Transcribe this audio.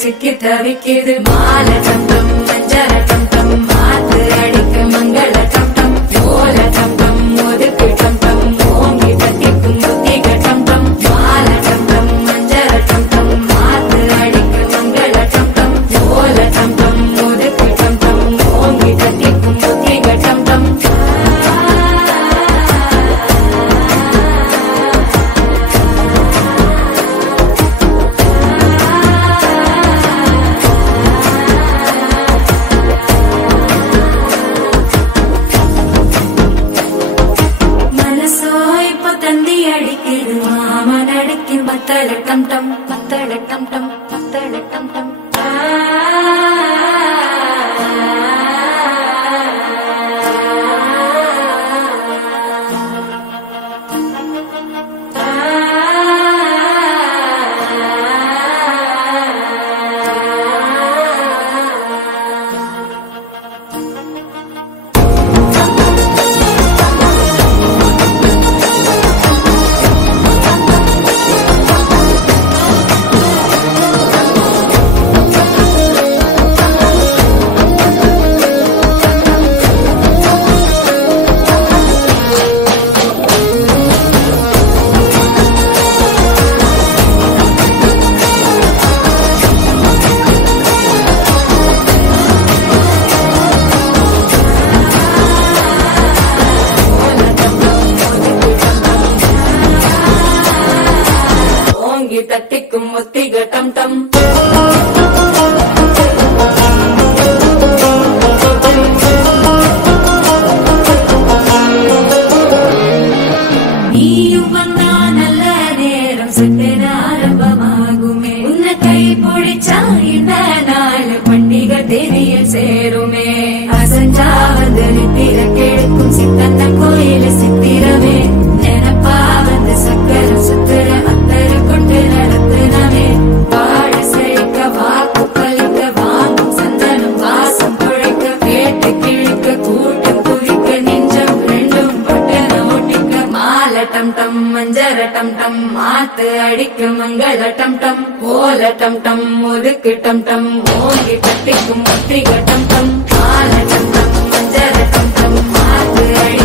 சிக்கி தவிக்குது மால டம் டம் மஞ்சர டம் டம் மாத்து அடிக்க மங்கள டம் டம் ஓல டம் டம் ஒதுக்கு டம் டம் ஓங்கி தட்டிக்கும் முத்திக டம் டம் மால டம் டம் மஞ்சர டம் டம் மாத்து அடிக்க மங்கள டம் டம் ஓல டம் டம் ஒதுக்கு டம் டம் ஓங்கி தட்டிக்கும் முத்திக டம் டம் மத்தள டம் டம் மத்தள டம் டம் மத்தள டம் டம் தட்டிக்கும் முத்திக டம் டம் நீயும் வந்தா நல்ல நேரம் சட்டென ஆரம்பமாகுமே உன்னை கை பிடிச்சா இந்த நாள் பண்டிகை தேதியில் சேருமே அசஞ்சா வந்து நித்திர கெடுக்கும் சித்தன்ன கோயில சித்திரமே நினப்பா வந்து சக்கரம் சுத்துற அத்தரு கொண்டு நடத்துனவே வாழ செழிக்க வாக்கு பலிக்க வாங்கும் சந்தனம் வாசம் குழைக்க கேட்டு கிழிக்க கூட்டம் குதிக்க நெஞ்சம் ரெண்டும் பட்டன ஒட்டிக்க மால டம் டம் மஞ்சர டம் டம் மாத்து அடிக்க மங்கள டம் டம் ஓல டம் டம் ஒதுக்கு டம் டம் ஓங்கி தட்டிக்கும் முத்திக டம் டம் மால டம் டம் மஞ்சர டம் டம் மாத்து அடி